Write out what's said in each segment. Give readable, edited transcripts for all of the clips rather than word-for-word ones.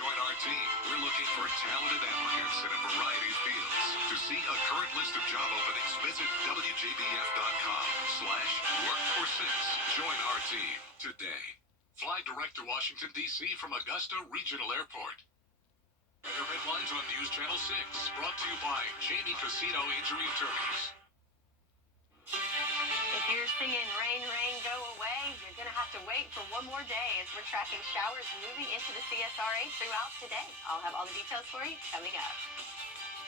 Join our team. We're looking for talented applicants in a variety of fields. To see a current list of job openings, visit WJBF.com/work-for-6. Join our team today. Fly direct to Washington, D.C. from Augusta Regional Airport. Your headlines on News Channel 6, brought to you by Jamie Casino Injury Attorneys. If you're singing Rain, Rain, Go Away, you're going to have to wait for one more day as we're tracking showers moving into the CSRA throughout today. I'll have all the details for you coming up.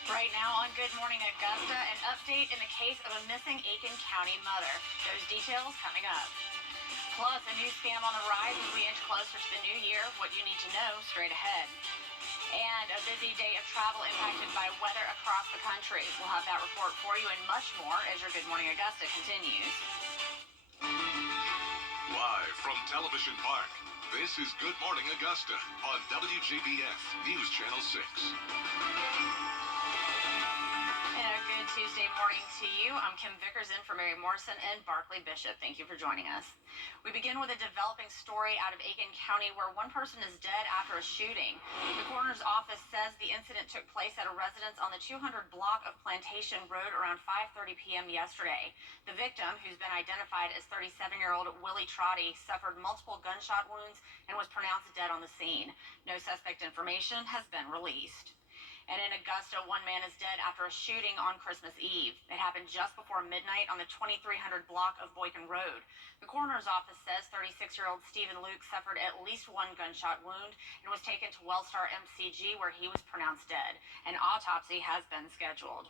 Right now on Good Morning Augusta, an update in the case of a missing Aiken County mother. Those details coming up. Plus, a new scam on the rise as we inch closer to the new year. What you need to know straight ahead. And a busy day of travel impacted by weather across the country. We'll have that report for you and much more as your Good Morning Augusta continues. Live from Television Park, this is Good Morning Augusta on WJBF News Channel 6. And a good Tuesday morning to you. I'm Kim Vickers in for Mary Morrison and Barclay Bishop. Thank you for joining us. We begin with a developing story out of Aiken County where one person is dead after a shooting. The coroner's office says the incident took place at a residence on the 200 block of Plantation Road around 5:30 p.m. yesterday. The victim, who's been identified as 37-year-old Willie Trotty, suffered multiple gunshot wounds and was pronounced dead on the scene. No suspect information has been released. And in Augusta, one man is dead after a shooting on Christmas Eve. It happened just before midnight on the 2300 block of Boykin Road. The coroner's office says 36-year-old Stephen Luke suffered at least one gunshot wound and was taken to Wellstar MCG where he was pronounced dead. An autopsy has been scheduled.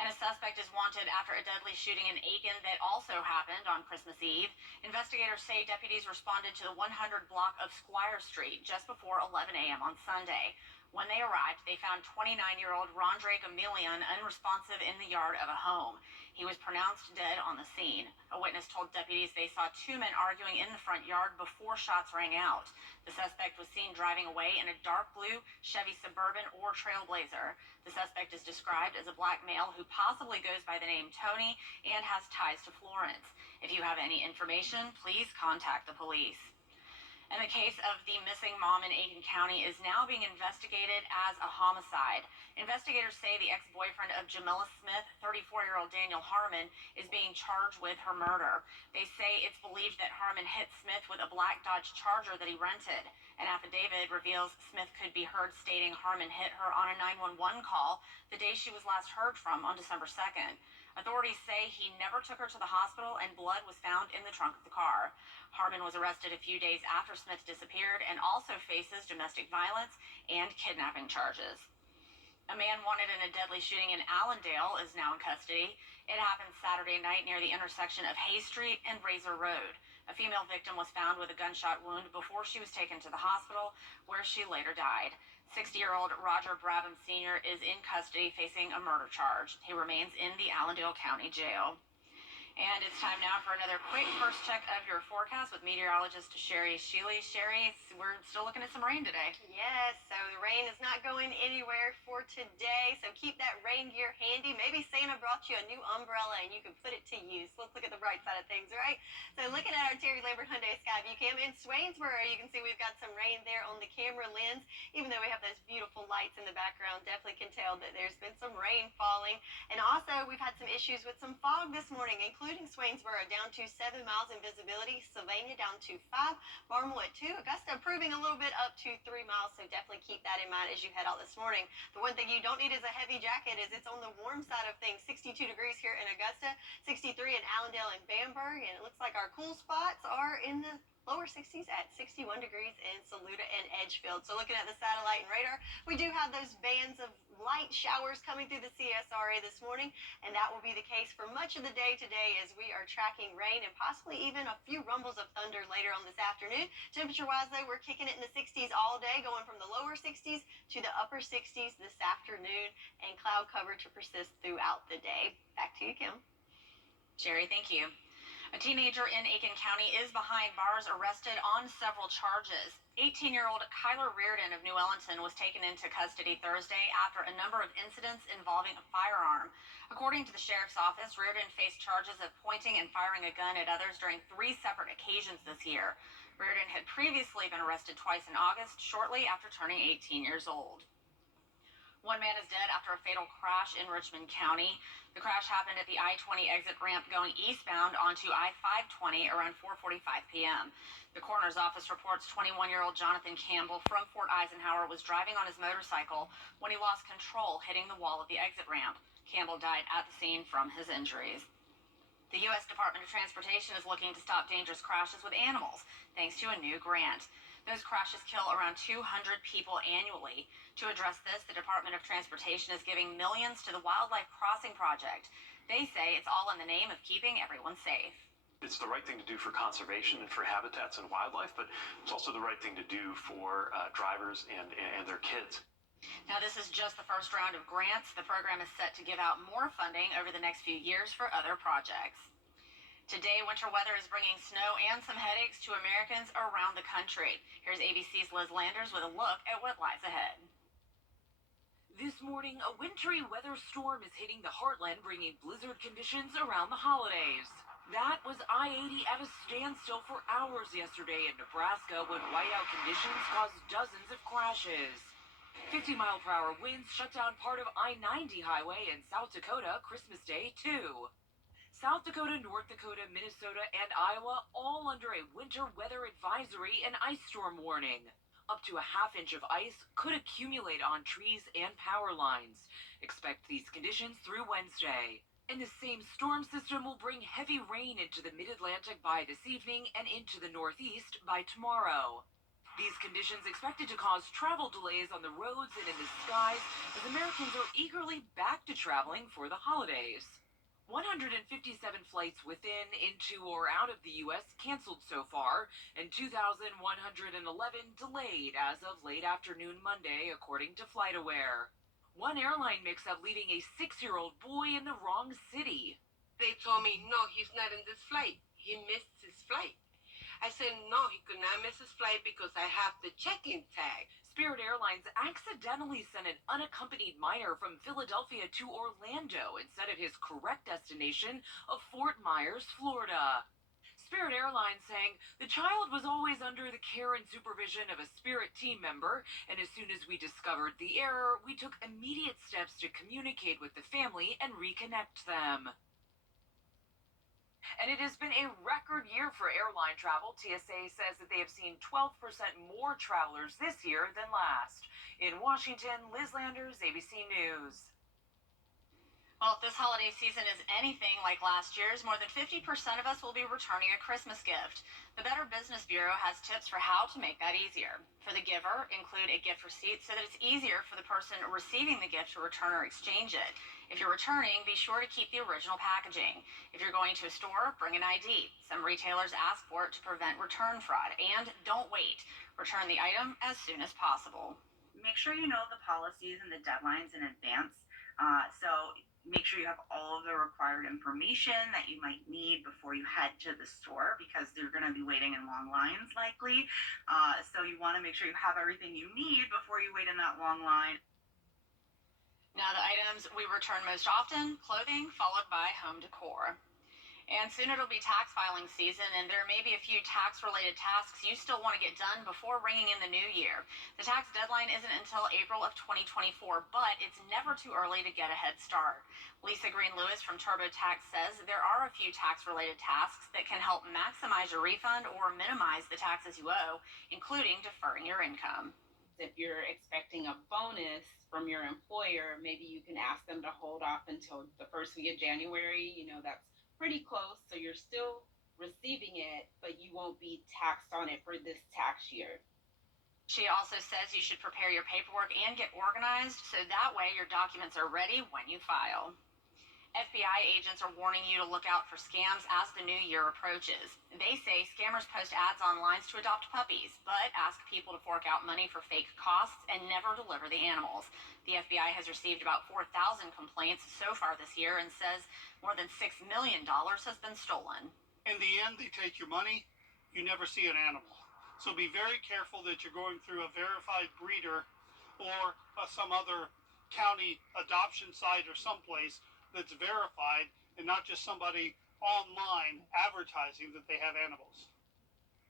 And a suspect is wanted after a deadly shooting in Aiken that also happened on Christmas Eve. Investigators say deputies responded to the 100 block of Squire Street just before 11 a.m. on Sunday. When they arrived, they found 29-year-old Rondre Gamillion unresponsive in the yard of a home. He was pronounced dead on the scene. A witness told deputies they saw two men arguing in the front yard before shots rang out. The suspect was seen driving away in a dark blue Chevy Suburban or Trailblazer. The suspect is described as a black male who possibly goes by the name Tony and has ties to Florence. If you have any information, please contact the police. And the case of the missing mom in Aiken County is now being investigated as a homicide. Investigators say the ex-boyfriend of Jamila Smith, 34-year-old Daniel Harmon, is being charged with her murder. They say it's believed that Harmon hit Smith with a black Dodge Charger that he rented. An affidavit reveals Smith could be heard stating Harmon hit her on a 911 call the day she was last heard from on December 2nd. Authorities say he never took her to the hospital and blood was found in the trunk of the car. Harmon was arrested a few days after Smith disappeared and also faces domestic violence and kidnapping charges. A man wanted in a deadly shooting in Allendale is now in custody. It happened Saturday night near the intersection of Hay Street and Razor Road. A female victim was found with a gunshot wound before she was taken to the hospital, where she later died. 60-year-old Roger Brabham Sr. is in custody facing a murder charge. He remains in the Allendale County Jail. And it's time now for another quick first check of your forecast with meteorologist Sherry Sheely. Sherry, we're still looking at some rain today. Yes, so the rain is not going anywhere for today, so keep that rain gear handy. Maybe Santa brought you a new umbrella and you can put it to use. Let's look at the bright side of things, right? So looking at our Terry Lambert Hyundai Skyview Cam in Swainsboro, you can see we've got some rain there on the camera lens. Even though we have those beautiful lights in the background, definitely can tell that there's been some rain falling. And also, we've had some issues with some fog this morning, including Swainsboro down to 7 miles in visibility, Sylvania down to 5, Barnwell at 2, Augusta improving a little bit up to 3 miles, so definitely keep that in mind as you head out this morning. The one thing you don't need is a heavy jacket, is it's on the warm side of things. 62 degrees here in Augusta, 63 in Allendale and Bamberg, and it looks like our cool spots are in the lower 60s at 61 degrees in Saluda and Edgefield. So looking at the satellite and radar, we do have those bands of light showers coming through the CSRA this morning, and that will be the case for much of the day today as we are tracking rain and possibly even a few rumbles of thunder later on this afternoon. Temperature-wise, though, we're kicking it in the 60s all day, going from the lower 60s to the upper 60s this afternoon, and cloud cover to persist throughout the day. Back to you, Kim. Sherry, thank you. A teenager in Aiken County is behind bars arrested on several charges. 18-year-old Kyler Reardon of New Ellenton was taken into custody Thursday after a number of incidents involving a firearm. According to the sheriff's office, Reardon faced charges of pointing and firing a gun at others during 3 separate occasions this year. Reardon had previously been arrested twice in August, shortly after turning 18 years old. One man is dead after a fatal crash in Richmond County. The crash happened at the I-20 exit ramp going eastbound onto I-520 around 4:45 p.m. The coroner's office reports 21-year-old Jonathan Campbell from Fort Eisenhower was driving on his motorcycle when he lost control, hitting the wall at the exit ramp. Campbell died at the scene from his injuries. The U.S. Department of Transportation is looking to stop dangerous crashes with animals, thanks to a new grant. Those crashes kill around 200 people annually. To address this, the Department of Transportation is giving millions to the Wildlife Crossing Project. They say it's all in the name of keeping everyone safe. It's the right thing to do for conservation and for habitats and wildlife, but it's also the right thing to do for drivers and their kids. Now, this is just the first round of grants. The program is set to give out more funding over the next few years for other projects. Today, winter weather is bringing snow and some headaches to Americans around the country. Here's ABC's Liz Landers with a look at what lies ahead. This morning, a wintry weather storm is hitting the heartland, bringing blizzard conditions around the holidays. That was I-80 at a standstill for hours yesterday in Nebraska when whiteout conditions caused dozens of crashes. 50-mile-per-hour winds shut down part of I-90 highway in South Dakota Christmas Day, too. South Dakota, North Dakota, Minnesota, and Iowa all under a winter weather advisory and ice storm warning. Up to a half-inch of ice could accumulate on trees and power lines. Expect these conditions through Wednesday. And the same storm system will bring heavy rain into the mid-Atlantic by this evening and into the Northeast by tomorrow. These conditions expected to cause travel delays on the roads and in the skies as Americans are eagerly back to traveling for the holidays. 157 flights within, into, or out of the U.S. canceled so far, and 2,111 delayed as of late afternoon Monday, according to FlightAware. One airline mix-up leaving a 6-year-old boy in the wrong city. They told me, no, he's not in this flight. He missed his flight. I said, no, he could not miss his flight because I have the check-in tag. Spirit Airlines accidentally sent an unaccompanied minor from Philadelphia to Orlando instead of his correct destination of Fort Myers, Florida. Spirit Airlines saying the child was always under the care and supervision of a Spirit team member, and as soon as we discovered the error, we took immediate steps to communicate with the family and reconnect them. And it has been a record year for airline travel. TSA says that they have seen 12% more travelers this year than last. In Washington, Liz Landers, ABC News. Well, if this holiday season is anything like last year's, more than 50% of us will be returning a Christmas gift. The Better Business Bureau has tips for how to make that easier. For the giver, include a gift receipt so that it's easier for the person receiving the gift to return or exchange it. If you're returning, be sure to keep the original packaging. If you're going to a store, bring an ID. Some retailers ask for it to prevent return fraud. And don't wait. Return the item as soon as possible. Make sure you know the policies and the deadlines in advance. So make sure you have all of the required information that you might need before you head to the store, because you're going to be waiting in long lines likely. So you want to make sure you have everything you need before you wait in that long line. Now, the items we return most often: clothing, followed by home decor. And soon it'll be tax filing season, and there may be a few tax-related tasks you still want to get done before ringing in the new year. The tax deadline isn't until April of 2024, but it's never too early to get a head start. Lisa Green-Lewis from TurboTax says there are a few tax-related tasks that can help maximize your refund or minimize the taxes you owe, including deferring your income. If you're expecting a bonus from your employer, maybe you can ask them to hold off until the first week of January. You know, that's pretty close, so you're still receiving it, but you won't be taxed on it for this tax year. She also says you should prepare your paperwork and get organized so that way your documents are ready when you file. FBI agents are warning you to look out for scams as the new year approaches. They say scammers post ads online to adopt puppies, but ask people to fork out money for fake costs and never deliver the animals. The FBI has received about 4,000 complaints so far this year and says more than $6 million has been stolen. In the end, they take your money. You never see an animal. So be very careful that you're going through a verified breeder or some other county adoption site or someplace that's verified, and not just somebody online advertising that they have animals.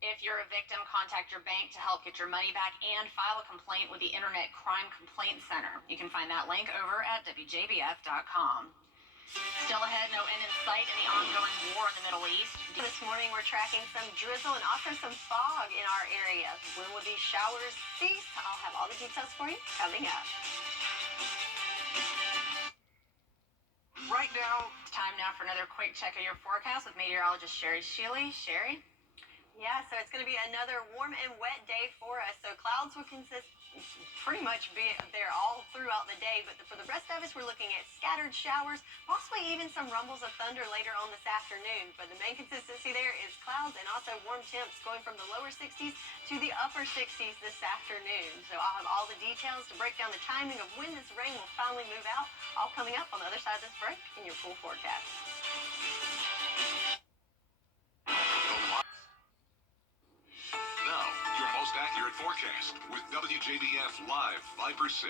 If you're a victim, contact your bank to help get your money back and file a complaint with the Internet Crime Complaint Center. You can find that link over at WJBF.com. Still ahead, no end in sight in the ongoing war in the Middle East. This morning, we're tracking some drizzle and also some fog in our area. When will these showers cease? I'll have all the details for you coming up. Right now, it's time now for another quick check of your forecast with meteorologist Sherry Shealy. Sherry? Yeah, so it's going to be another warm and wet day for us. So clouds will pretty much be there all throughout the day. But for the rest of us, we're looking at scattered showers, possibly even some rumbles of thunder later on this afternoon. But the main consistency there is clouds and also warm temps going from the lower 60s to the upper 60s this afternoon. So I'll have all the details to break down the timing of when this rain will finally move out, all coming up on the other side of this break in your full forecast. Now, your most accurate forecast with WJBF Live Viper 6.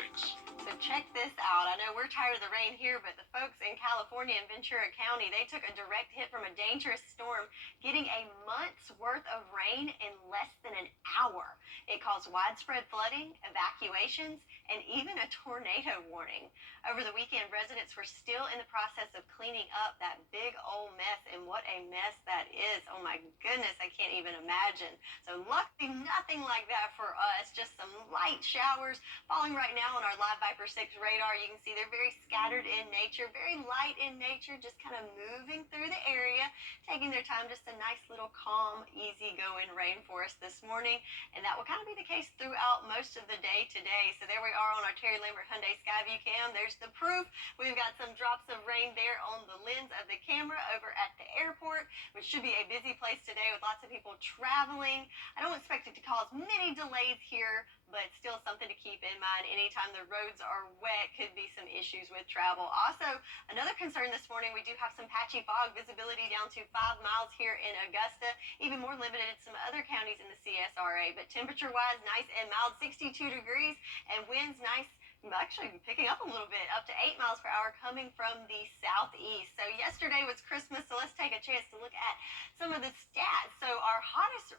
So check this out. I know we're tired of the rain here, but the folks in California and Ventura County, they took a direct hit from a dangerous storm, getting a month's worth of rain in less than an hour. It caused widespread flooding, evacuations, and even a tornado warning. Over the weekend, residents were still in the process of cleaning up that big old mess, and what a mess that is. Oh my goodness, I can't even imagine. So luckily, nothing like that for us, just some light showers falling right now on our live Viper 6 radar. You can see they're very scattered in nature, very light in nature, just kind of moving through the area, taking their time, just a nice little calm, easy-going rain for us this morning. And that will kind of be the case throughout most of the day today. So there we are on our Terry Lambert Hyundai Skyview cam. There's the proof. We've got some drops of rain there on the lens of the camera over at the airport, which should be a busy place today with lots of people traveling. I don't expect it to cause many delays here, but still something to keep in mind. Anytime the roads are wet, could be some issues with travel. Also, another concern this morning, we do have some patchy fog, visibility down to 5 miles here in Augusta, even more limited in some other counties in the CSRA. But temperature-wise, nice and mild, 62 degrees, and winds nice, actually picking up a little bit, up to 8 miles per hour coming from the southeast. So yesterday was Christmas, so let's take a chance to look at some of the stats. So our hottest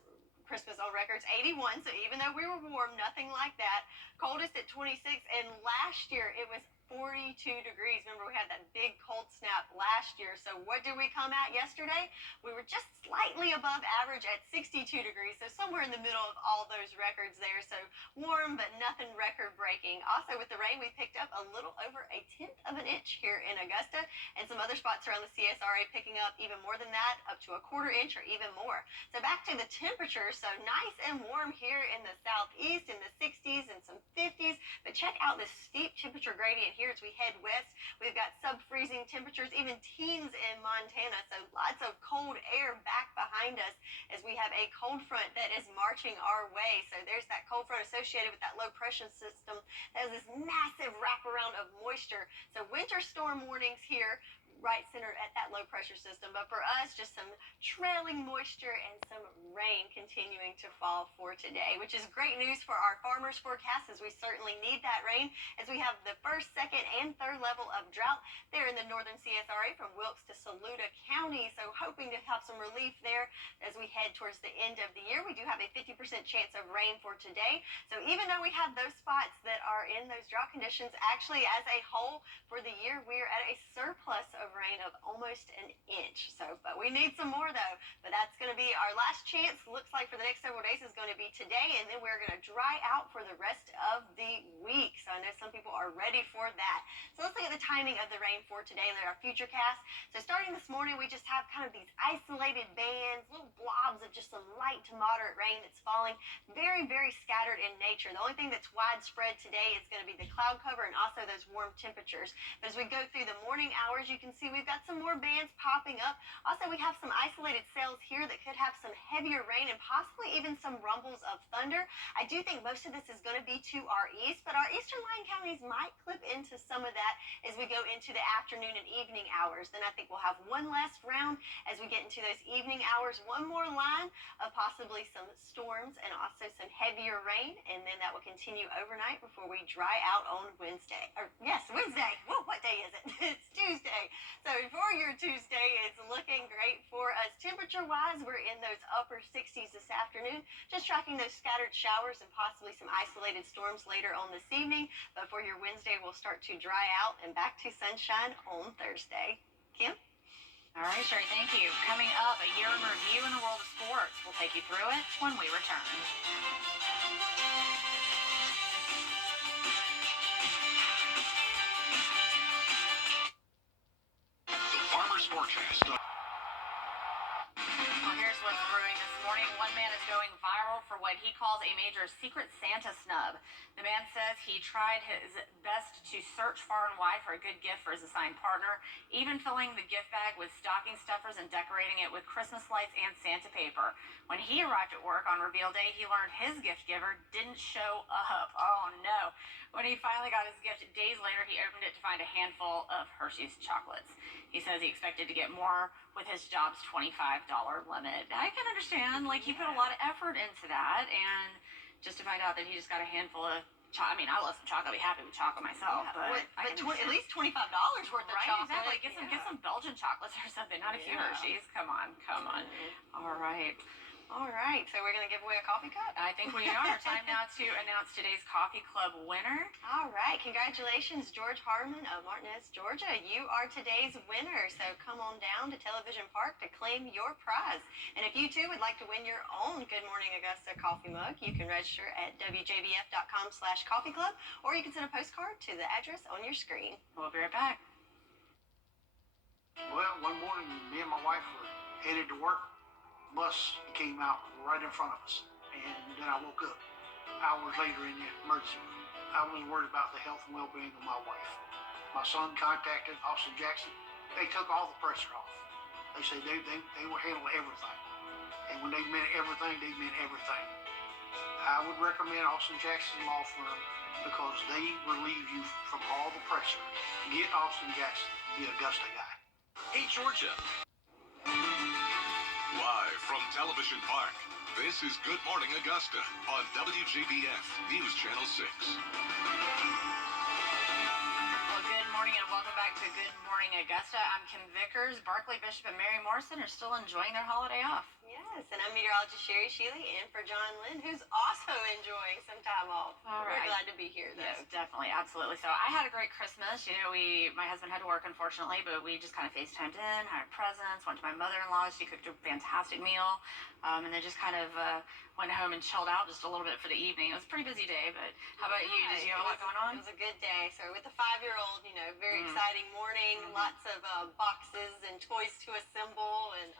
Christmas on record's 81, so even though we were warm, nothing like that. Coldest at 26, and last year it was 42 degrees. Remember, we had that big cold snap last year. So what did we come at yesterday? We were just slightly above average at 62 degrees, so somewhere in the middle of all those records there. So warm, but nothing record-breaking. Also, with the rain, we picked up a little over 1/10 of an inch here in Augusta, and some other spots around the CSRA picking up even more than that, up to 1/4 inch or even more. So back to the temperatures. So nice and warm here in the southeast, in the 60s and some 50s. But check out this steep temperature gradient here as we head west. We've got sub-freezing temperatures, even teens in Montana. So lots of cold air back behind us as we have a cold front that is marching our way. So there's that cold front associated with that low pressure system that has this massive wraparound of moisture. So winter storm warnings here, right centered at that low pressure system. But for us, just some trailing moisture and some rain continuing to fall for today, which is great news for our farmers forecast, as we certainly need that rain, as we have the first, second, and third level of drought there in the northern CSRA from Wilkes to Saluda County. So hoping to have some relief there as we head towards the end of the year. We do have a 50% chance of rain for today. So even though we have those spots that are in those drought conditions, actually as a whole for the year, we are at a surplus of rain of almost an inch. So, but we need some more though. But that's going to be our last chance. Looks like for the next several days is going to be today, and then we're going to dry out for the rest of the week. So I know some people are ready for that. So let's look at the timing of the rain for today. Look at our future cast. So starting this morning, we just have kind of these isolated bands, little blobs of just some light to moderate rain that's falling, very, very scattered in nature. The only thing that's widespread today is going to be the cloud cover and also those warm temperatures. But as we go through the morning hours, you can see we've got some more bands popping up. Also, we have some isolated cells here that could have some heavier rain and possibly even some rumbles of thunder. I do think most of this is going to be to our east, but our eastern line counties might clip into some of that as we go into the afternoon and evening hours. Then I think we'll have one last round as we get into those evening hours, one more line of possibly some storms and also some heavier rain, and then that will continue overnight before we dry out on Wednesday. Or yes, Wednesday. Whoa, what day is it? It's Tuesday. So for your Tuesday, it's looking great for us. Temperature-wise, we're in those upper 60s this afternoon. Just tracking those scattered showers and possibly some isolated storms later on this evening. But for your Wednesday, we'll start to dry out and back to sunshine on Thursday. Kim? All right, Sherry, thank you. Coming up, a year in review in the world of sports. We'll take you through it when we return. The Farmer's Forecast. Well, here's what's brewing this morning. One man is going viral for what he calls a major secret Santa snub. The man says he tried his best to search far and wide for a good gift for his assigned partner, even filling the gift bag with stocking stuffers and decorating it with Christmas lights and Santa paper. When he arrived at work on reveal day, he learned his gift giver didn't show up. Oh, no. When he finally got his gift days later, he opened it to find a handful of Hershey's chocolates. He says he expected to get more with his job's $25 limit. I can understand, like, he put a lot of effort into that, and just to find out that he just got a handful of chocolate. I mean, I love some chocolate. I'd be happy with chocolate myself, but at least $25 worth of right, chocolate. exactly. Get some Belgian chocolates or something, not a few Hershey's. Come on. All right. All right, so we're going to give away a coffee cup? I think we are. Time now to announce today's Coffee Club winner. All right, congratulations, George Harmon of Martinez, Georgia. You are today's winner, so come on down to Television Park to claim your prize. And if you, too, would like to win your own Good Morning Augusta coffee mug, you can register at WJBF.com/coffee club, or you can send a postcard to the address on your screen. We'll be right back. Well, one morning, me and my wife were headed to work. Bus came out right in front of us, and then I woke up hours later in the emergency room. I was worried about the health and well-being of my wife. My son contacted Austin Jackson. They took all the pressure off. They said they will handle everything, and when they meant everything, they meant everything. I would recommend Austin Jackson Law Firm because they relieve you from all the pressure. Get Austin Jackson, the Augusta guy. Hey, Georgia. Live from Television Park, this is Good Morning Augusta on WJBF News Channel 6. Well, good morning and welcome back to Good Morning Augusta. I'm Kim Vickers. Barkley Bishop and Mary Morrison are still enjoying their holiday off. Yes, and I'm meteorologist Sherry Shealy in for John Lynn, who's also enjoying some time off. All We're right. glad to be here, though. Yes, definitely, absolutely. So I had a great Christmas. You know, my husband had to work, unfortunately, but we just kind of FaceTimed in, had presents, went to my mother-in-law. She cooked a fantastic meal, and then just kind of went home and chilled out just a little bit for the evening. It was a pretty busy day, but how about you? Did you have a lot going on? It was a good day. So with the 5-year-old, you know, very exciting morning, lots of boxes and toys to assemble, and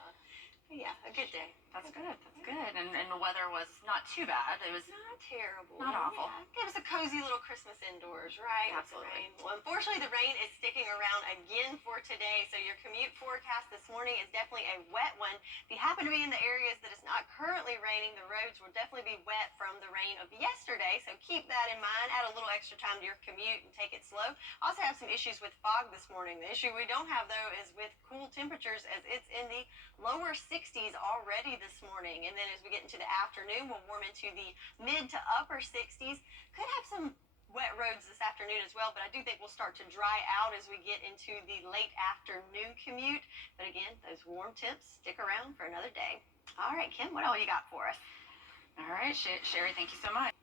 yeah, a good day. That's good. That's good. And the weather was not too bad. It was not terrible. Not awful. Yeah. It was a cozy little Christmas indoors, right? Absolutely. Well, unfortunately, the rain is sticking around again for today. So your commute forecast this morning is definitely a wet one. If you happen to be in the areas that it's not currently raining, the roads will definitely be wet from the rain of yesterday. So keep that in mind. Add a little extra time to your commute and take it slow. Also have some issues with fog this morning. The issue we don't have, though, is with cool temperatures, as it's in the lower 60s already this morning. And then as we get into the afternoon, we'll warm into the mid to upper 60s. Could have some wet roads this afternoon as well, but I do think we'll start to dry out as we get into the late afternoon commute. But again, those warm temps stick around for another day. All right, Kim, what all you got for us? All right, Sherry, thank you so much.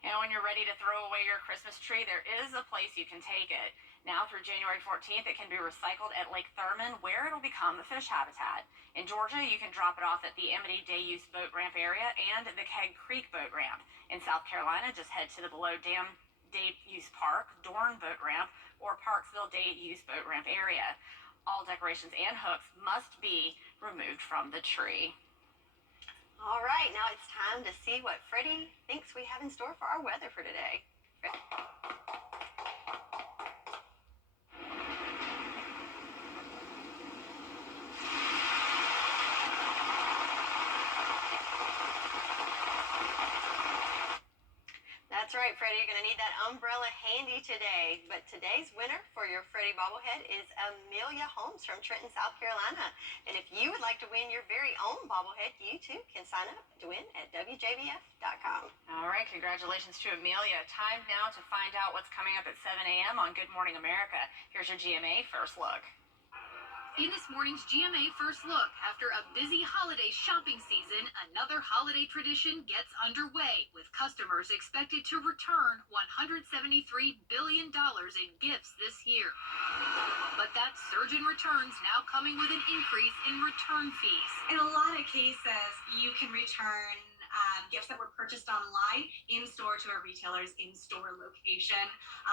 And when you're ready to throw away your Christmas tree, there is a place you can take it. Now through January 14th, it can be recycled at Lake Thurman, where it'll become the fish habitat. In Georgia, you can drop it off at the Amity Day-Use Boat Ramp area and the Keg Creek Boat Ramp. In South Carolina, just head to the Below Dam Day-Use Park, Dorn Boat Ramp, or Parksville Day-Use Boat Ramp area. All decorations and hooks must be removed from the tree. All right, now it's time to see what Freddie thinks we have in store for our weather for today. That's right, Freddie. You're going to need that umbrella handy today. But today's winner for your Freddie bobblehead is Amelia Holmes from Trenton, South Carolina. And if you would like to win your very own bobblehead, you too can sign up to win at WJBF.com. All right, congratulations to Amelia. Time now to find out what's coming up at 7 a.m. on Good Morning America. Here's your GMA First Look. In this morning's GMA First Look, after a busy holiday shopping season, another holiday tradition gets underway, with customers expected to return $173 billion in gifts this year. But that surge in returns now coming with an increase in return fees. In a lot of cases, you can return gifts that were purchased online in-store to a retailer's in-store location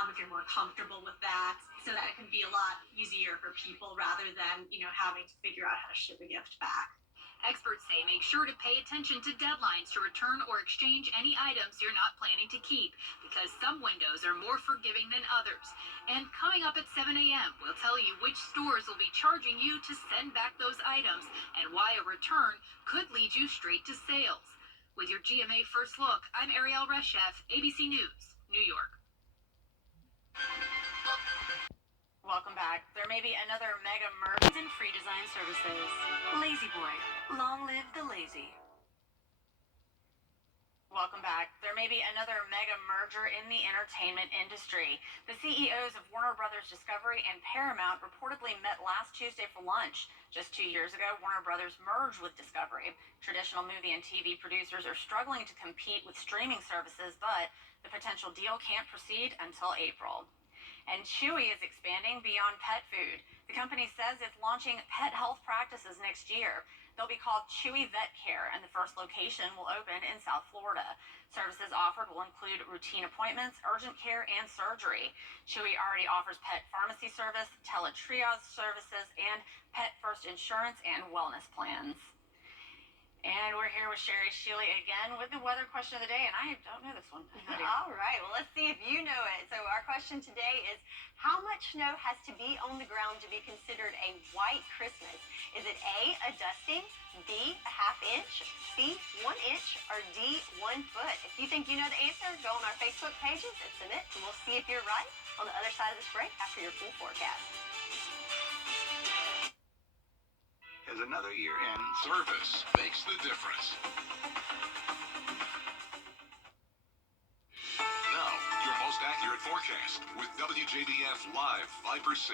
if you're more comfortable with that, so that it can be a lot easier for people rather than, having to figure out how to ship a gift back. Experts say make sure to pay attention to deadlines to return or exchange any items you're not planning to keep, because some windows are more forgiving than others. And coming up at 7 a.m., we'll tell you which stores will be charging you to send back those items and why a return could lead you straight to sales. With your GMA First Look, I'm Ariel Reshef, ABC News, New York. Welcome back. There may be another mega merger and free design services. Lazy Boy. Long live the lazy. Welcome back. There may be another mega merger in the entertainment industry. The CEOs of Warner Brothers Discovery and Paramount reportedly met last Tuesday for lunch. Just 2 years ago, Warner Brothers merged with Discovery. Traditional movie and TV producers are struggling to compete with streaming services, but the potential deal can't proceed until April. And Chewy is expanding beyond pet food. The company says it's launching pet health practices next year. They'll be called Chewy Vet Care, and the first location will open in South Florida. Services offered will include routine appointments, urgent care, and surgery. Chewy already offers pet pharmacy service, teletriage services, and pet first insurance and wellness plans. And we're here with Sherry Shealy again with the weather question of the day, and I don't know this one. All right, well, let's see if you know it. So our question today is, how much snow has to be on the ground to be considered a white Christmas? Is it A, a dusting, B, a half inch, C, 1 inch, or D, 1 foot? If you think you know the answer, go on our Facebook pages and submit, and we'll see if you're right on the other side of this break after your full forecast. As another year ends, service makes the difference. Now, your most accurate forecast with WJBF Live Viper 6.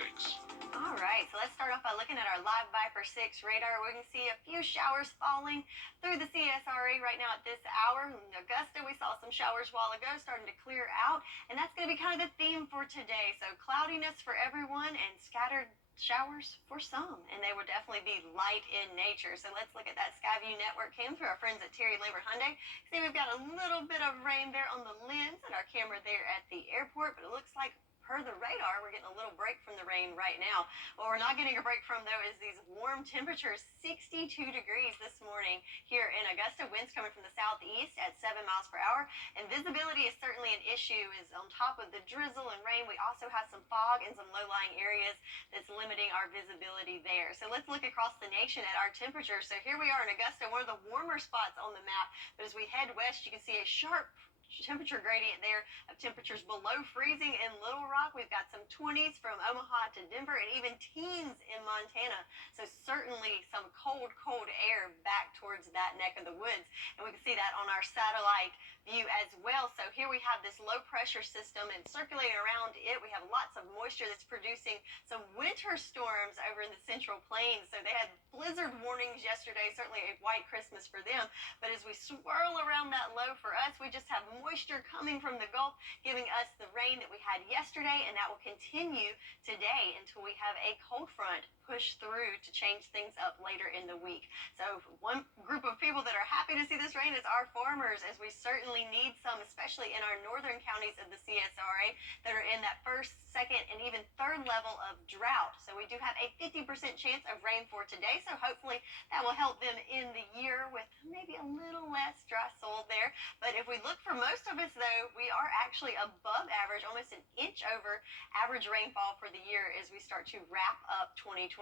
All right, so let's start off by looking at our live Viper 6 radar. We can see a few showers falling through the CSRE right now at this hour. In Augusta, we saw some showers a while ago starting to clear out, and that's going to be kind of the theme for today. So cloudiness for everyone and scattered showers for some, and they will definitely be light in nature. So let's look at that Skyview network cam through our friends at Terry Labor Hyundai. See, we've got a little bit of rain there on the lens and our camera there at the airport, but it looks like per the radar, we're getting a little break from the rain right now. What we're not getting a break from, though, is these warm temperatures. 62 degrees this morning here in Augusta. Winds coming from the southeast at 7 miles per hour. And visibility is certainly an issue. Is on top of the drizzle and rain, we also have some fog in some low-lying areas that's limiting our visibility there. So let's look across the nation at our temperatures. So here we are in Augusta, one of the warmer spots on the map. But as we head west, you can see a sharp temperature gradient there of temperatures below freezing in Little Rock. We've got some 20s from Omaha to Denver and even teens in Montana. So certainly some cold, cold air back towards that neck of the woods. And we can see that on our satellite view as well. So here we have this low pressure system, and circulating around it, we have lots of moisture that's producing some winter storms over in the Central Plains. So they had blizzard warnings yesterday, certainly a white Christmas for them. But as we swirl around that low for us, we just have moisture coming from the Gulf, giving us the rain that we had yesterday, and that will continue today until we have a cold front push through to change things up later in the week. So one group of people that are happy to see this rain is our farmers, as we certainly need some, especially in our northern counties of the CSRA that are in that first, second, and even third level of drought. So we do have a 50% chance of rain for today, so hopefully that will help them in the year with maybe a little less dry soil there. But if we look for most of us, though, we are actually above average, almost an inch over average rainfall for the year as we start to wrap up 2023.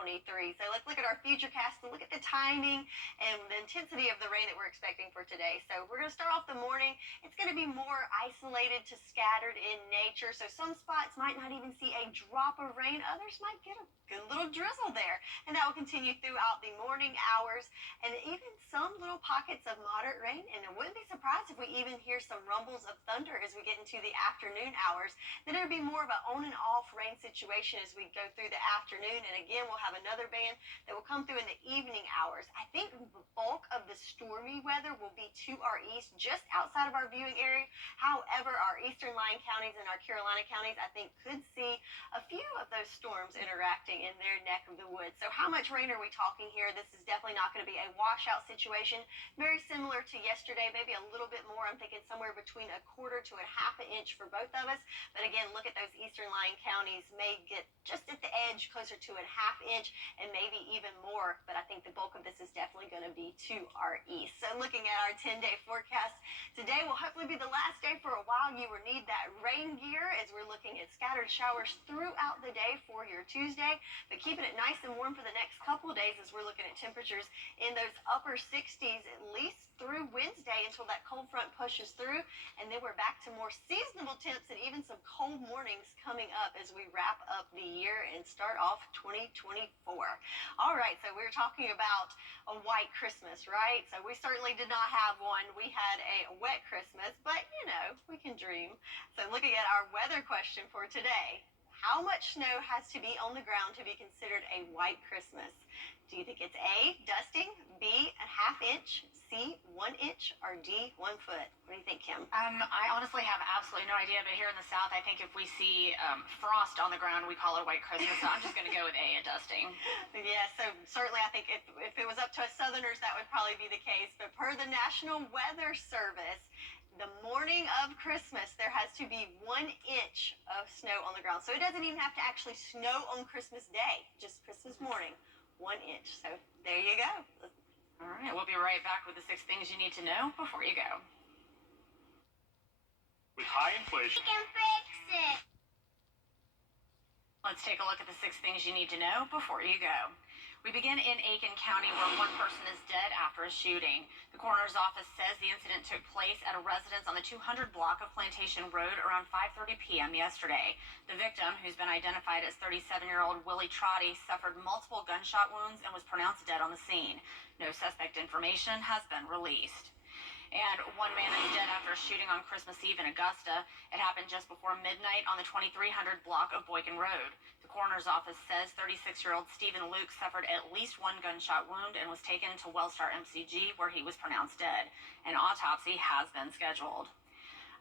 So let's look at our futurecast and look at the timing and the intensity of the rain that we're expecting for today. So we're going to start off the morning. It's going to be more isolated to scattered in nature. So some spots might not even see a drop of rain. Others might get a good little drizzle there. And that will continue throughout the morning hours and even some little pockets of moderate rain. And I wouldn't be surprised if we even hear some rumbles of thunder as we get into the afternoon hours. Then it'll be more of an on and off rain situation as we go through the afternoon. And again, we'll we'll have another band that will come through in the evening hours. I think the bulk of the stormy weather will be to our east, just outside of our viewing area. However, our eastern lying counties and our Carolina counties, I think, could see a few of those storms interacting in their neck of the woods. So how much rain are we talking here? This is definitely not going to be a washout situation. Very similar to yesterday, maybe a little bit more. I'm thinking somewhere between a quarter to a half an inch for both of us. But again, look at those eastern lying counties, may get just at the edge closer to a half inch and maybe even more. But I think the bulk of this is definitely going to be to our east. So looking at our 10-day forecast, today will hopefully be the last day for a while. You will need that rain gear as we're looking at scattered showers throughout the day for your Tuesday, but keeping it nice and warm for the next couple of days as we're looking at temperatures in those upper 60s at least through Wednesday until that cold front pushes through, and then we're back to more seasonable temps and even some cold mornings coming up as we wrap up the year and start off 2024. All right, so we're talking about a white Christmas, right? So we certainly did not have one. We had a wet Christmas, but you know, we can dream. So looking at our weather question for today, how much snow has to be on the ground to be considered a white Christmas? Do you think it's A, dusting, B, a half inch, C, 1 inch, or D, 1 foot? What do you think, Kim? I honestly have absolutely no idea, but here in the South, I think if we see frost on the ground, we call it white Christmas, so I'm just going to go with A, a dusting. Yeah, so certainly I think if it was up to us Southerners, that would probably be the case. But per the National Weather Service, the morning of Christmas, there has to be 1 inch of snow on the ground. So it doesn't even have to actually snow on Christmas Day, just Christmas morning, 1 inch. So there you go. All right, we'll be right back with the 6 things you need to know before you go. With high inflation, We can fix it. Let's take a look at the 6 things you need to know before you go. We begin in Aiken County, where one person is dead after a shooting. The coroner's office says the incident took place at a residence on the 200 block of Plantation Road around 5:30 p.m. yesterday. The victim, who's been identified as 37-year-old Willie Trotty, suffered multiple gunshot wounds and was pronounced dead on the scene. No suspect information has been released. And one man is dead after a shooting on Christmas Eve in Augusta. It happened just before midnight on the 2300 block of Boykin Road. The coroner's office says 36-year-old Stephen Luke suffered at least 1 gunshot wound and was taken to Wellstar MCG, where he was pronounced dead. An autopsy has been scheduled.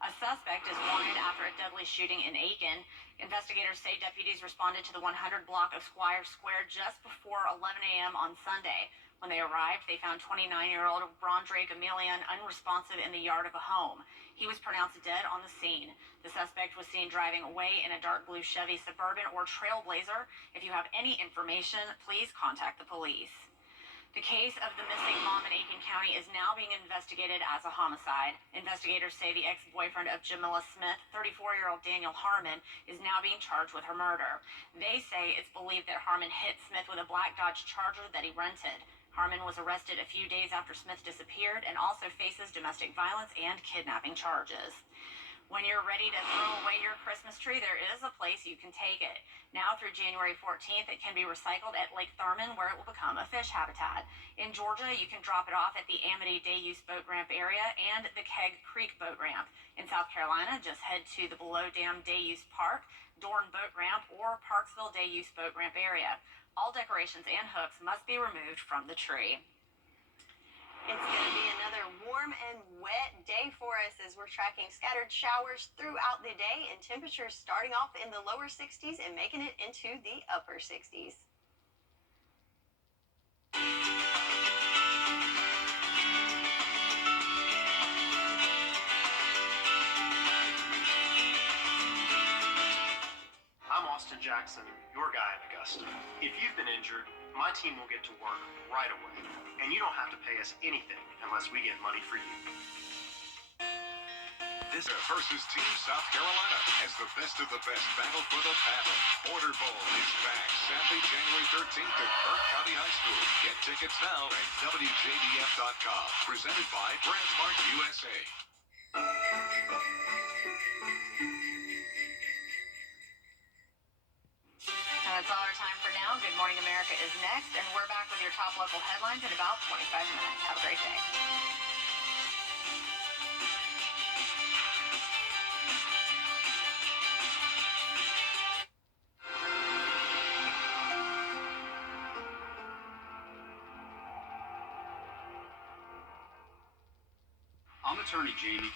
A suspect is wanted after a deadly shooting in Aiken. Investigators say deputies responded to the 100 block of Squire Square just before 11 a.m. on Sunday. When they arrived, they found 29-year-old Rondre Gamelian unresponsive in the yard of a home. He was pronounced dead on the scene. The suspect was seen driving away in a dark blue Chevy Suburban or Trailblazer. If you have any information, please contact the police. The case of the missing mom in Aiken County is now being investigated as a homicide. Investigators say the ex-boyfriend of Jamila Smith, 34-year-old Daniel Harmon, is now being charged with her murder. They say it's believed that Harmon hit Smith with a black Dodge Charger that he rented. Harmon was arrested a few days after Smith disappeared and also faces domestic violence and kidnapping charges. When you're ready to throw away your Christmas tree, there is a place you can take it. Now through January 14th, it can be recycled at Lake Thurman, where it will become a fish habitat. In Georgia, you can drop it off at the Amity Day-Use Boat Ramp area and the Keg Creek Boat Ramp. In South Carolina, just head to the Below Dam Day-Use Park, Dorn Boat Ramp, or Parksville Day-Use Boat Ramp area. All decorations and hooks must be removed from the tree. It's going to be another warm and wet day for us as we're tracking scattered showers throughout the day and temperatures starting off in the lower 60s and making it into the upper 60s. I'm Austin Jackson, your guy in Augusta. If you've been injured, my team will get to work right away. And you don't have to pay us anything unless we get money for you. This versus Team South Carolina as the best of the best battle for the paddle. Border Bowl is back Saturday, January 13th at Burke County High School. Get tickets now at WJBF.com. Presented by BrandsMart USA. And that's all our time for now. Good Morning America is next, and we're back with your top local headlines in about 25 minutes. Have a great day. I'm attorney Jamie